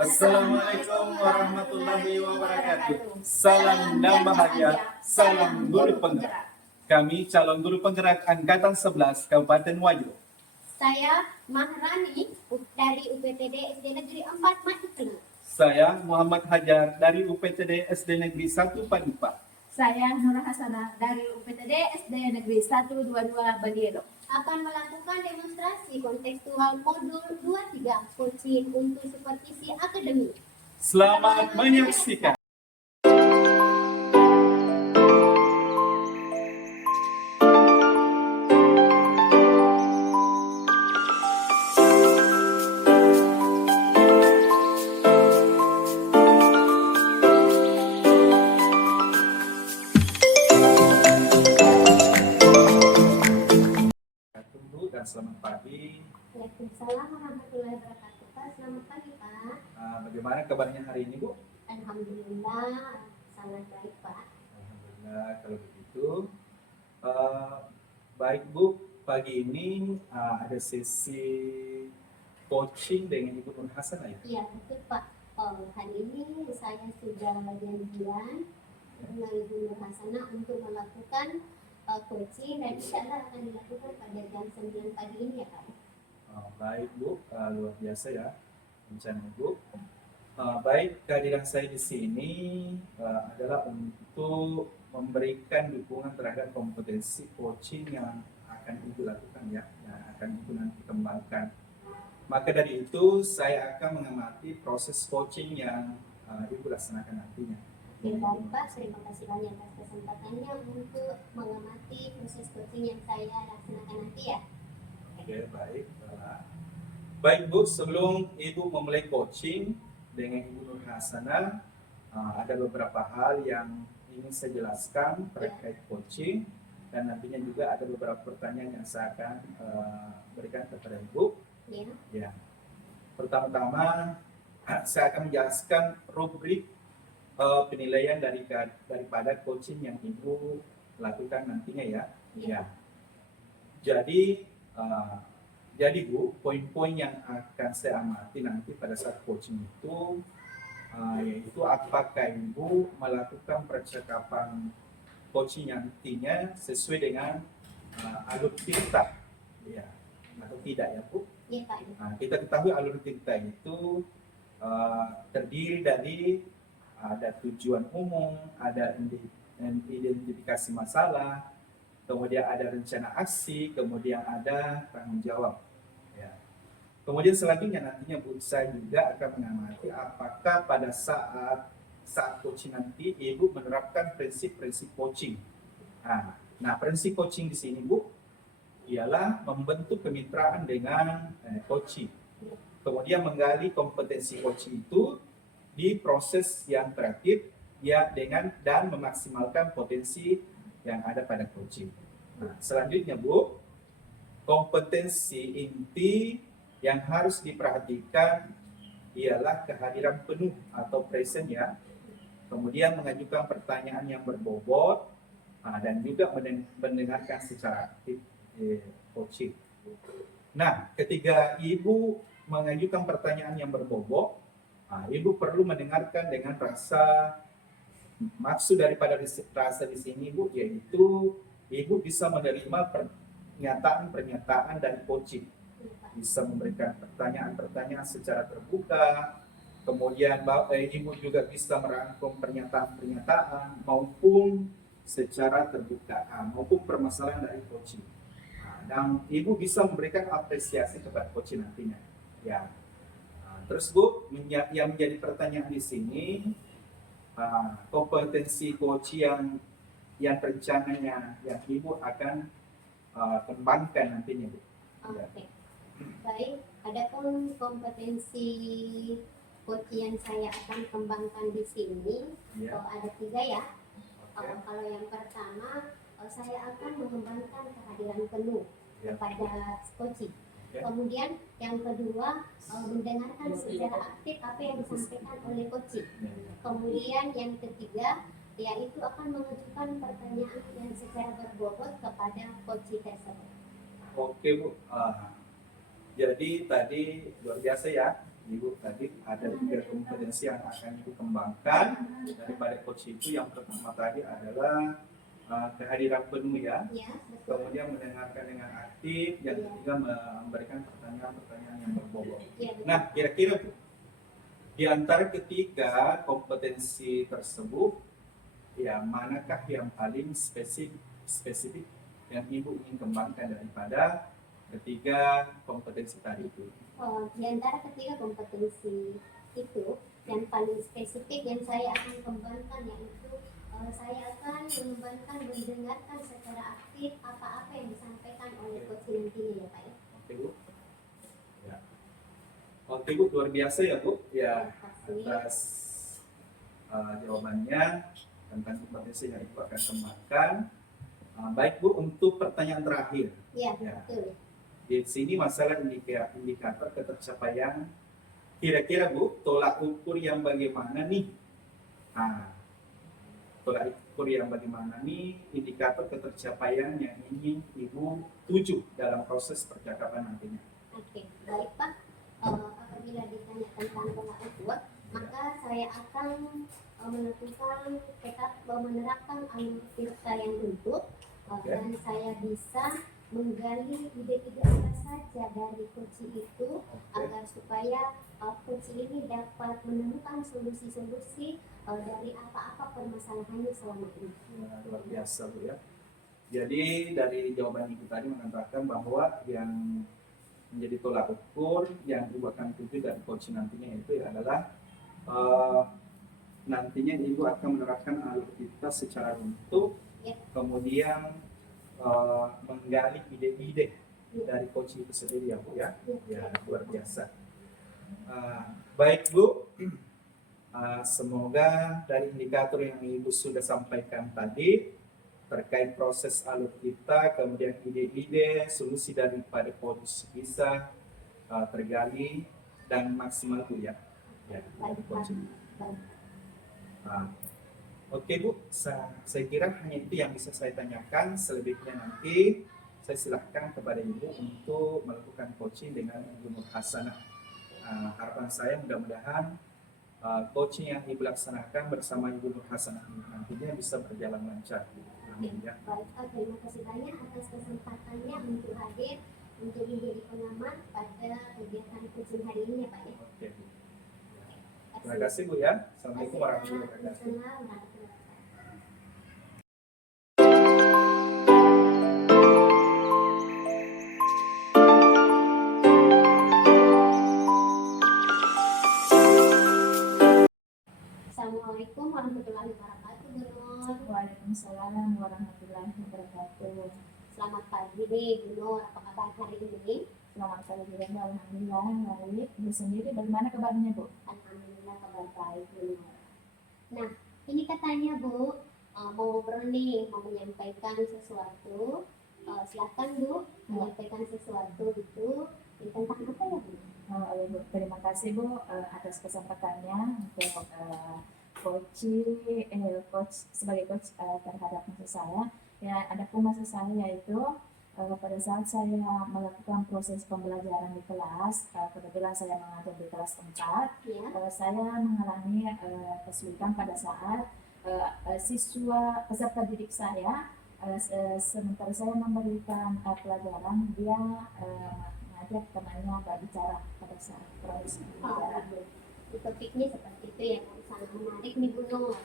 Assalamualaikum warahmatullahi wabarakatuh. Salam dan bahagia, salam guru penggerak. Kami calon guru penggerak Angkatan 11 Kabupaten Wajo. Saya Mahrani dari UPTD SD Negeri 4 Matikling. Saya Muhammad Hajar dari UPTD SD Negeri 1 Padipa. Saya Nur Hasanah dari UPTD SD Negeri 122 Baliero. Akan melakukan demonstrasi kontekstual modul 23 coaching untuk supervisi akademik. Selamat menyaksikan. Dan selamat pagi. Waalaikumsalam warahmatullahi wabarakatuh. Pak, selamat pagi Pak. Bagaimana kabarnya hari ini, Bu? Alhamdulillah sangat baik Pak. Alhamdulillah kalau begitu. Baik Bu, pagi ini ada sesi coaching dengan Ibu Nur Hasanah ya? Iya betul Pak. Hari ini saya sudah janjian dengan Ibu Nur Hasanah untuk melakukan coaching dan insyaallah akan dilakukan pada jam 9 pagi ini ya Pak. Baik Bu, luar biasa ya rencana Bu. Baik, kehadiran saya di sini adalah untuk memberikan dukungan terhadap kompetensi coaching yang akan Ibu lakukan ya, yang akan Ibu nanti kembangkan. Maka dari itu saya akan mengamati proses coaching yang Ibu laksanakan nantinya. Oke, baik Pak, terima kasih banyak atas kesempatannya untuk mengamati proses coaching yang saya laksanakan nanti ya. Oke, baik. Baik Bu, sebelum Ibu memulai coaching dengan Ibu Nur Hasanah, ada beberapa hal yang ingin saya jelaskan terkait coaching dan nantinya juga ada beberapa pertanyaan yang saya akan berikan kepada Ibu. Ya. Pertama-tama saya akan menjelaskan rubrik penilaian daripada coaching yang Ibu lakukan nantinya ya. Ya. Jadi Bu, poin-poin yang akan saya amati nanti pada saat coaching itu yaitu apakah Ibu melakukan percakapan coaching yang nantinya sesuai dengan alur cerita ya, atau tidak ya Bu? Iya Pak. Kita ketahui alur cerita itu terdiri dari ada tujuan umum, ada identifikasi masalah, kemudian ada rencana aksi, kemudian ada tanggung jawab. Ya. Kemudian selanjutnya nantinya Bu, saya juga akan mengamati apakah pada saat coaching nanti Ibu menerapkan prinsip-prinsip coaching. Nah, prinsip coaching di sini Bu ialah membentuk kemitraan dengan coaching. Kemudian menggali kompetensi coaching itu di proses yang terakhir ya dan memaksimalkan potensi yang ada pada coaching. Nah, selanjutnya Bu, kompetensi inti yang harus diperhatikan ialah kehadiran penuh atau present ya. Kemudian mengajukan pertanyaan yang berbobot dan juga mendengarkan secara aktif coaching. Nah, ketika Ibu mengajukan pertanyaan yang berbobot, Ibu perlu mendengarkan dengan rasa. Maksud daripada rasa di sini Bu, yaitu Ibu bisa menerima pernyataan dari coaching, bisa memberikan pertanyaan-pertanyaan secara terbuka, kemudian Ibu juga bisa merangkum pernyataan-pernyataan maupun secara terbuka, maupun permasalahan dari coaching. Dan Ibu bisa memberikan apresiasi kepada coaching nantinya. Ya. Terus Bu, yang menjadi pertanyaan di sini, kompetensi coaching yang rencananya yang Ibu akan kembangkan nantinya Bu. Oke. Baik, adapun kompetensi coaching yang saya akan kembangkan di sini ada 3 ya. Kalau yang pertama, saya akan mengembangkan kehadiran penuh kepada coaching. Kemudian yang kedua, mendengarkan secara aktif apa yang disampaikan oleh coaching. Kemudian yang ketiga, yaitu akan mengajukan pertanyaan yang secara berbobot kepada coaching tersebut. Oke Bu, jadi tadi luar biasa ya Ibu, tadi ada 3 kompetensi yang akan Ibu kembangkan daripada coach itu yang pertama tadi adalah kehadiran penuh ya, Ya, betul. kemudian mendengarkan dengan aktif, yang ketiga memberikan pertanyaan-pertanyaan yang berbobot. Ya, betul. Nah, kira-kira Bu, di antara ketiga kompetensi tersebut, ya manakah yang paling spesifik yang Ibu ingin kembangkan daripada ketiga kompetensi tadi itu? Di antara ketiga kompetensi itu, yang paling spesifik yang saya akan kembangkan yaitu saya akan mengembangkan mendengarkan secara aktif apa-apa yang disampaikan oleh coach nantinya ya Pak ya. Oke Bu. Ya. Oke Bu, luar biasa ya Bu. Ya, Pasti. atas jawabannya tentang kompetensi yang Ibu akan kembangkan. Baik Bu, untuk pertanyaan terakhir. Ya, Ya. betul. Di sini masalah indikator ketercapaian. Kira-kira Bu, tolak ukur yang bagaimana nih? Tolak ukur yang bagaimana nih indikator ketercapaian yang ingin Ibu tuju dalam proses percakapan nantinya? Oke, baik Pak. Apabila ditanya tentang tolak ukur, maka saya akan menentukan tetap menerapkan alur filter yang untuk dan saya bisa menggali ide-ide apa saja dari kunci itu agar supaya kunci ini dapat menemukan solusi-solusi dari apa-apa permasalahannya selama ini. Ya, luar biasa Bu ya. Jadi dari jawaban Ibu tadi mengatakan bahwa yang menjadi tolak ukur yang Ibu akan tuju dari coach nantinya itu adalah nantinya Ibu akan menerapkan alur kita secara runtuh, kemudian menggali ide-ide dari coach itu sendiri ya Bu ya. Ya, luar biasa. Baik Bu, semoga dari indikator yang Ibu sudah sampaikan tadi terkait proses alur kita, kemudian ide-ide, solusi daripada coach bisa tergali dan maksimal Bu ya. Ya, dari coach ini. Oke Bu, saya kira hanya itu yang bisa saya tanyakan. Selebihnya nanti saya silakan kepada Ibu untuk melakukan coaching dengan Ibu Nur Hasanah. Harapan saya mudah-mudahan coaching yang Ibu laksanakan bersama Ibu Nur Hasanah nantinya bisa berjalan lancar. Amin ya. Baik Pak, terima kasih banyak atas kesempatannya untuk hadir untuk menjadi pengamat pada kegiatan coaching hari ini ya Pak ya. Oke Bu. Terima kasih Bu ya. Assalamualaikum warahmatullahi wabarakatuh. Assalamualaikum warahmatullahi wabarakatuh, Bu Nur. Waalaikumsalam warahmatullahi wabarakatuh. Selamat pagi nih, Bu Nur. Apa kabar hari ini? Selamat pagi juga, alhamdulillah baik. Ibu sendiri bagaimana kabarnya Bu? Alhamdulillah kabar baik, Bu Nur. Nah, ini katanya Bu, mau ngobrol nih, mau menyampaikan sesuatu. Silakan Bu, menyampaikan sesuatu itu tentang apa ya Bu? Bu, terima kasih Bu atas kesempatannya untuk coach sebagai coach terhadap maksud saya. Ya, ada pun maksud saya yaitu pada saat saya melakukan proses pembelajaran di kelas, kebetulan saya mengajar di kelas 4, Ya. saya mengalami kesulitan pada saat siswa peserta didik saya sementara saya memberikan pelajaran, dia mengajak temannya berbicara pada saat proses pembelajaran. Topiknya seperti itu ya, sangat menarik nih Bu Nur.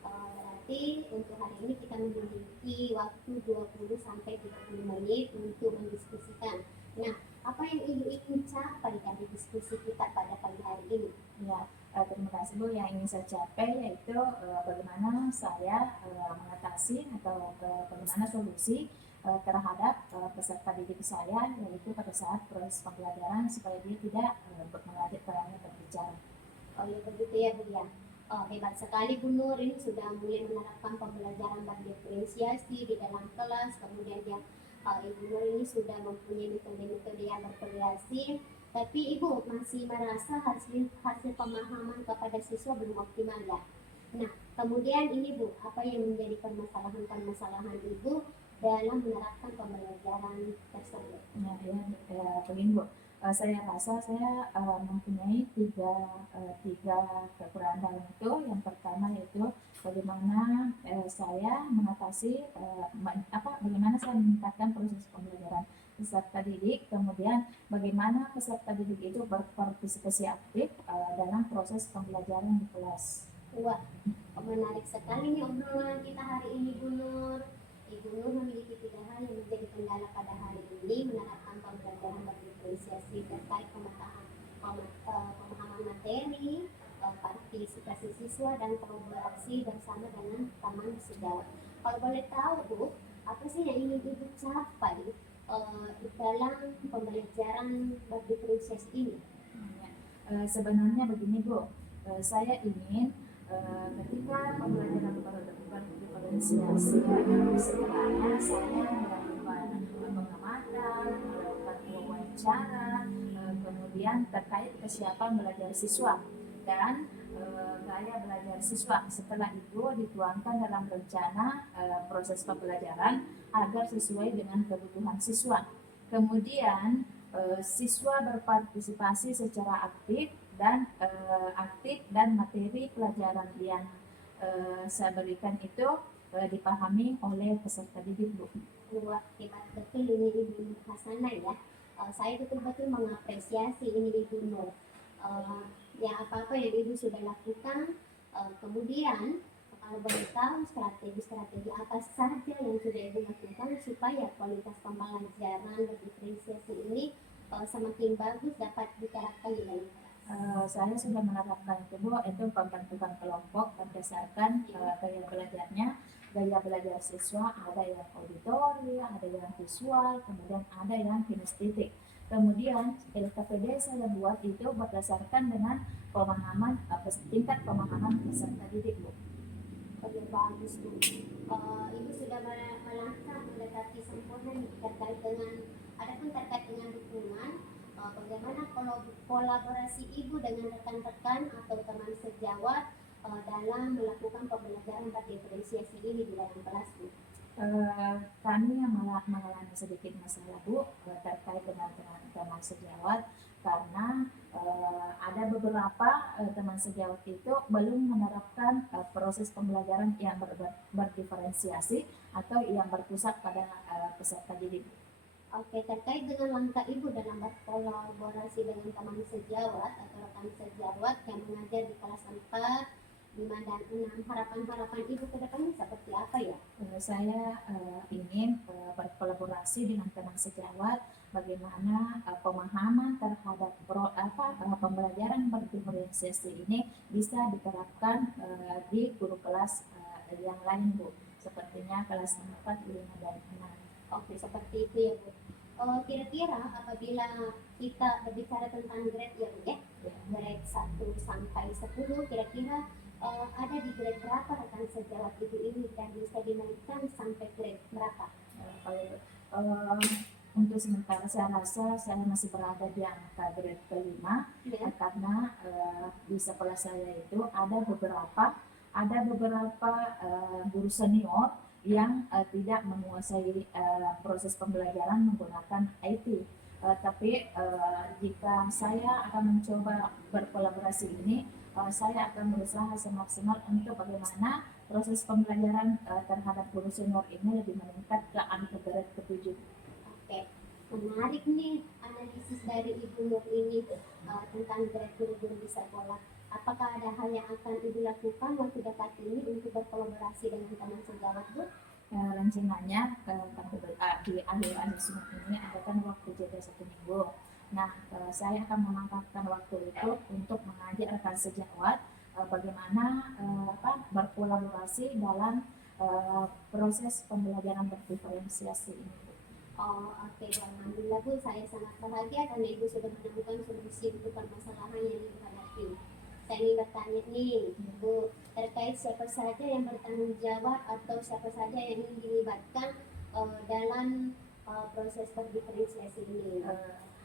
Berarti untuk hari ini kita memiliki waktu 20 sampai 30 menit untuk mendiskusikan. Nah, apa yang Ibu ingin capai dari diskusi kita pada pagi hari ini? Ya, terima kasih Bu. Yang ingin saya capai yaitu bagaimana saya mengatasi atau bagaimana solusi terhadap peserta didik saya, yaitu pada saat proses pembelajaran supaya dia tidak mengajak temannya berbicara. Oh ya begitu ya Bu ya. Hebat sekali Bu Nur, ini sudah mulai menerapkan pembelajaran berdiferensiasi di dalam kelas, kemudian yang Ibu Nur ini sudah mempunyai metode-metode yang bervariasi, tapi Ibu masih merasa hasil pemahaman kepada siswa belum optimal ya. Nah, kemudian ini Bu, apa yang menjadi permasalahan Ibu dalam menerapkan pembelajaran tersebut? Begini Bu, Saya rasa saya mempunyai tiga kekurangan dalam itu. Yang pertama yaitu bagaimana saya mengatasi bagaimana saya meningkatkan proses pembelajaran peserta didik, kemudian bagaimana peserta didik itu berpartisipasi aktif dalam proses pembelajaran di kelas. Wah, menarik sekali nih obrolan kita hari ini, Bu Nur. Ibu Nur memiliki 3 hal yang menjadi kendala pada hari ini menerapkan pembelajaran berdiferensiasi terkait pemahaman materi, partisipasi siswa, dan kolaborasi bersama dengan teman sejawat. Kalau boleh tahu, Bu, apa sih yang ingin Ibu capai dalam pembelajaran berdiferensiasi ini? Sebenarnya begini Bu, saya ingin ketika pembelajaran berdiferensiasi setelahnya saya melakukan pengamatan, melakukan wawancara, kemudian terkait kesiapan belajar siswa dan gaya belajar siswa. Setelah itu dituangkan dalam rencana proses pembelajaran agar sesuai dengan kebutuhan siswa. Kemudian siswa berpartisipasi secara aktif dan materi pelajaran yang saya berikan itu dipahami oleh peserta didik, Bu. Wah, hebat betul ini Ibu Hasanah ya. Saya betul-betul mengapresiasi ini Ibu Nur. Ya apa-apa yang Ibu sudah lakukan, kemudian kalau boleh tahu strategi apa saja yang sudah Ibu lakukan supaya kualitas pembelajaran berdiferensiasi ini semakin bagus dapat diterapkan di dalam kelas. Saya sudah menerapkan itu, Bu, itu pembentukan kelompok berdasarkan gaya belajarnya. Gaya belajar siswa ada yang auditori, ada yang visual, kemudian ada yang kinestetik. Kemudian LKPD saya buat itu berdasarkan dengan pemahaman tingkat pemahaman peserta didik, Bu. Oke, bagus Bu. Ibu sudah melangkah mendekati sempurna nih terkait dengan dukungan. Bagaimana kolaborasi Ibu dengan rekan-rekan atau teman sejawat dalam melakukan pembelajaran berdiferensiasi ini di dalam kelas, Bu? Kami mengalami sedikit masalah, Bu, terkait dengan teman sejawat karena ada beberapa teman sejawat itu belum menerapkan proses pembelajaran yang berdiferensiasi atau yang berpusat pada peserta didik. Oke, terkait dengan langkah Ibu dalam berkolaborasi dengan teman sejawat atau rekan sejawat yang mengajar di kelas 4, 5, dan 6, harapan-harapan Ibu ke depannya seperti apa ya? Saya ingin berkolaborasi dengan teman sejawat bagaimana pemahaman terhadap pembelajaran berdiferensiasi ini bisa diterapkan di guru kelas yang lain, Bu, sepertinya kelas 4, 5, dan 6. Oke, seperti itu ya, Bu. Kira-kira apabila kita berbicara tentang grade ya, Bu, grade 1 sampai 10, kira-kira ada di grade berapa rekan sejawat Ibu ini dan bisa dinaikkan sampai grade berapa? Untuk sementara saya rasa saya masih berada di angka grade kelima karena di sekolah saya itu ada beberapa guru senior yang tidak menguasai proses pembelajaran menggunakan IT. Tapi jika saya akan mencoba berkolaborasi ini, saya akan berusaha semaksimal untuk bagaimana proses pembelajaran terhadap guru senior ini lebih meningkat ke angka grade ke-7. Oke, menarik nih analisis dari Ibu Nur ini tentang grade guru-guru di sekolah. Apakah ada hal yang akan Ibu lakukan waktu dekat ini untuk berkolaborasi dengan teman sejawat, Bu? Rencananya di akhir semester ini adakan waktu jeda 1 minggu. Nah, saya akan memanfaatkan waktu itu untuk mengajak rekan sejawat bagaimana berkolaborasi dalam proses pembelajaran berdiferensiasi ini. Oke, alhamdulillah Bu, saya sangat bahagia karena Ibu sudah menemukan solusi untuk permasalahan yang Ibu hadapi. Saya ingin bertanya nih, Bu, terkait siapa saja yang bertanggung jawab atau siapa saja yang ingin dilibatkan dalam proses berdiferensiasi ini?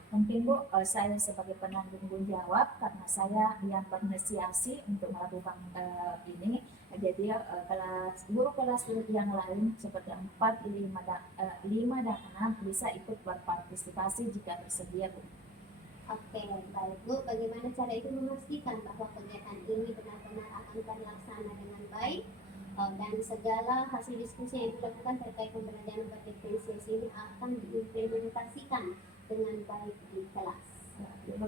Mungkin Bu, saya sebagai penanggung jawab karena saya yang berinisiasi untuk melakukan ini. Jadi guru kelas yang lain seperti 4, 5, dan 6 bisa ikut berpartisipasi jika bersedia, Bu. Oke, baik Bu. Bagaimana cara Ibu memastikan bahwa kegiatan ini benar-benar akan terlaksana dengan baik dan segala hasil diskusi yang dilakukan terkait pembelajaran berdiferensiasi ini akan diimplementasikan dengan baik di kelas? Dulu,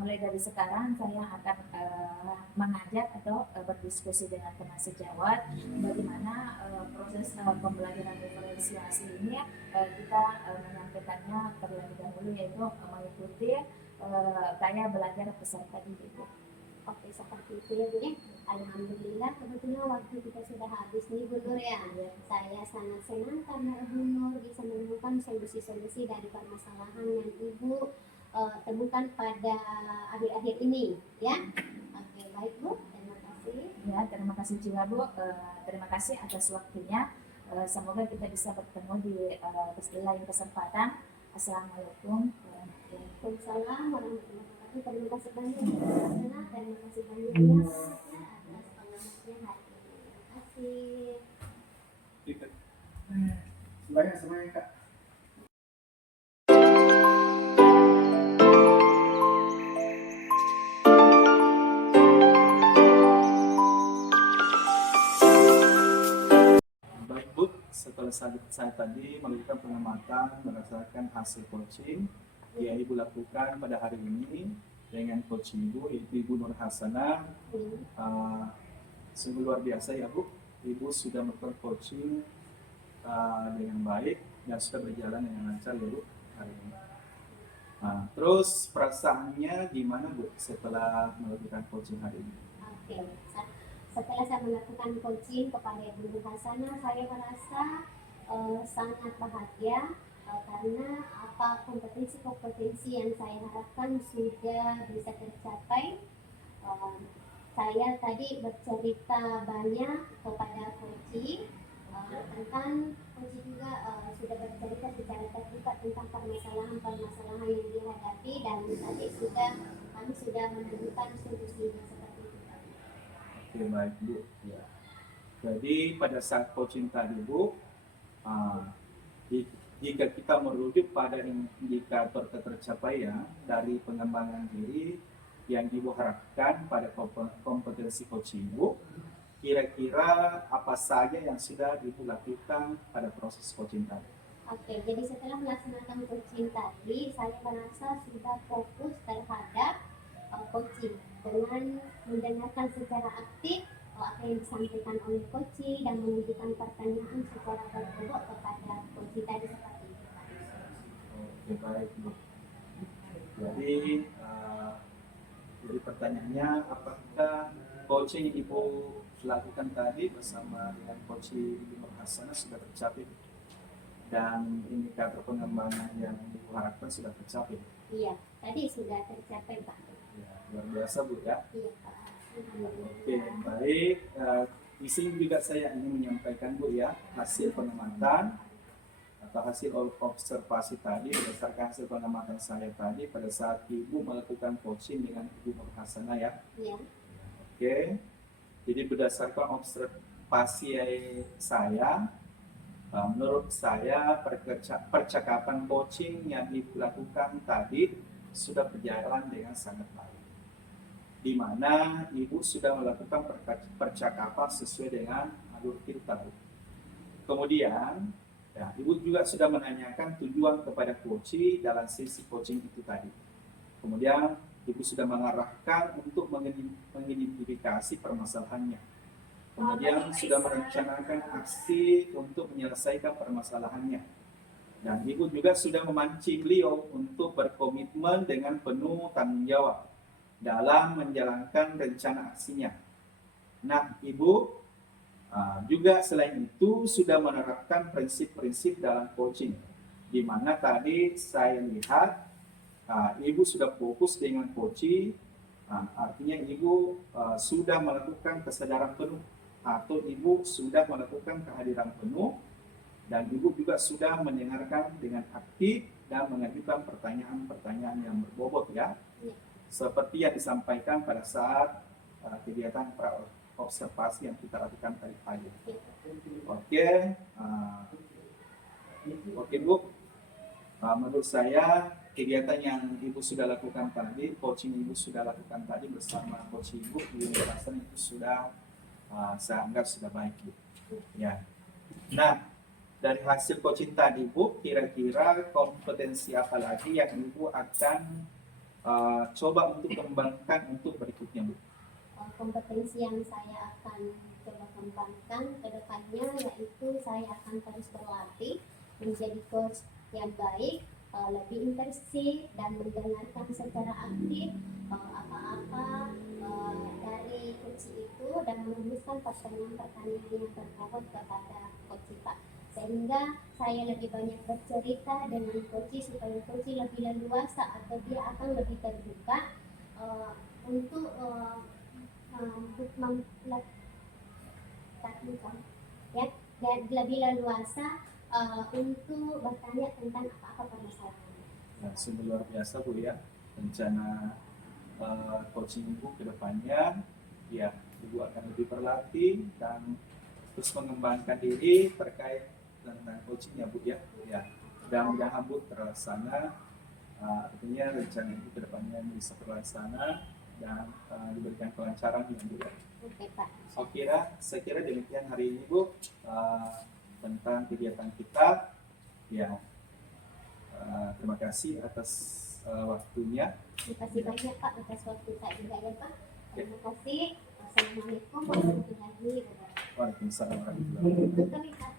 mulai dari sekarang saya akan mengajak atau berdiskusi dengan teman sejawat bagaimana proses pembelajaran diferensiasi ini kita menyampaikannya terlebih dahulu, yaitu mengikuti gaya belajar peserta didik. Oke, seperti itu ya Bu ya. Alhamdulillah kebetulan waktu kita sudah habis nih Bu Nur ya. Saya sangat senang karena Bu Nur bisa menemukan solusi-solusi dari permasalahan yang Ibu temukan pada akhir-akhir ini ya. Oke, baik Bu, terima kasih. Ya, terima kasih juga Bu. Terima kasih atas waktunya. Semoga kita bisa bertemu di lain kesempatan. Assalamualaikum warahmatullahi wabarakatuh. Waalaikumsalam warahmatullahi wabarakatuh. Terima kasih banyak Bu Hasana, terima kasih banyak ya atas pengamatnya hari ini. Terima kasih. Semuanya Kak. Baik Bu, setelah saya tadi melakukan pengamatan berdasarkan hasil coaching yang Ibu lakukan pada hari ini dengan coach Ibu, yaitu Ibu Nur Hasanah. Sungguh luar biasa ya Bu, Ibu sudah melakukan coaching dengan baik dan sudah berjalan dengan lancar ya Bu hari ini. Terus perasaannya gimana Bu setelah melakukan coaching hari ini? Oke, setelah saya melakukan coaching kepada Ibu Nur Hasanah, saya merasa sangat bahagia karena apa kompetensi-kompetensi yang saya harapkan sudah bisa tercapai. Saya tadi bercerita banyak kepada Coach tentang Coach juga sudah bercerita secara terbuka tentang permasalahan-permasalahan yang dihadapi, dan tadi kami sudah menemukan solusinya seperti itu. Oke, baik Bu. Ya. Jadi pada saat coaching tadi Bu, jika kita merujuk pada indikator ketercapaian dari pengembangan diri yang Ibu harapkan pada kompetensi coaching Ibu, kira-kira apa saja yang sudah Ibu lakukan pada proses coaching tadi? Oke, jadi setelah melaksanakan coaching tadi, saya merasa sudah fokus terhadap coaching dengan mendengarkan secara aktif apa yang disampaikan oleh coaching dan mengajukan pertanyaan secara berbobot kepada coaching tadi seperti itu. Oke, baik Bu. Jadi pertanyaannya, apakah coaching Ibu lakukan tadi bersama dengan coaching Ibu Nur Hasanah sudah tercapai dan indikator pengembangan yang Ibu harapkan sudah tercapai? Iya, tadi sudah tercapai Pak. Ya, luar biasa Bu ya. Iya Pak. Oke, baik. Di sini juga saya ingin menyampaikan Bu ya, hasil pengamatan atau hasil observasi tadi berdasarkan hasil pengamatan saya tadi pada saat Ibu melakukan coaching dengan Ibu Nur Hasanah ya. Iya. Oke, jadi berdasarkan observasi saya, menurut saya percakapan coaching yang Ibu lakukan tadi sudah berjalan dengan sangat baik, di mana Ibu sudah melakukan percakapan sesuai dengan alur kita. Kemudian, ya, Ibu juga sudah menanyakan tujuan kepada coaching dalam sesi coaching itu tadi. Kemudian, Ibu sudah mengarahkan untuk mengidentifikasi permasalahannya. Kemudian, sudah merencanakan aksi untuk menyelesaikan permasalahannya. Dan Ibu juga sudah memancing beliau untuk berkomitmen dengan penuh tanggung jawab dalam menjalankan rencana aksinya. Nah, Ibu juga selain itu sudah menerapkan prinsip-prinsip dalam coaching, di mana tadi saya lihat Ibu sudah fokus dengan coaching, artinya Ibu sudah melakukan kesadaran penuh atau Ibu sudah melakukan kehadiran penuh, dan Ibu juga sudah mendengarkan dengan aktif dan mengajukan pertanyaan-pertanyaan yang berbobot ya. Seperti yang disampaikan pada saat kegiatan observasi yang kita lakukan tadi pagi. Oke Bu, menurut saya kegiatan yang Ibu sudah lakukan tadi, coaching Ibu sudah lakukan tadi bersama coach Ibu di yayasan itu sudah saya anggap sudah baik gitu. Ya. Nah, dari hasil coaching tadi Bu, kira-kira kompetensi apa lagi yang Ibu akan coba untuk kembangkan untuk berikutnya Bu? Kompetensi yang saya akan coba kembangkan ke depannya yaitu saya akan terus berlatih menjadi coach yang baik, lebih intensif dan mendengarkan secara aktif apa-apa dari coach itu dan merumuskan pertanyaan-pertanyaan yang terkait kepada coach Pak, sehingga saya lebih banyak bercerita dengan coach supaya coach lebih leluasa atau dia akan lebih terbuka untuk ya, dan lebih leluasa untuk bertanya tentang apa-apa permasalahan. Nah, sungguh luar biasa Bu ya, rencana coaching Ibu ke depannya. Ya, Ibu akan lebih berlatih dan terus mengembangkan diri terkait tentang coaching ya Bu ya. Ya, mudah-mudahan Bu terlaksana. Artinya rencana Ibu ke depannya bisa terlaksana dan diberikan kelancaran ya Bu ya. Oke Pak. Saya kira demikian hari ini Bu tentang kegiatan kita. Ya, terima kasih atas waktunya. Terima kasih banyak Pak atas waktu saya juga ya Pak. Terima kasih. Wassalamualaikum warahmatullahi wabarakatuh. Waalaikumsalam warahmatullahi wabarakatuh.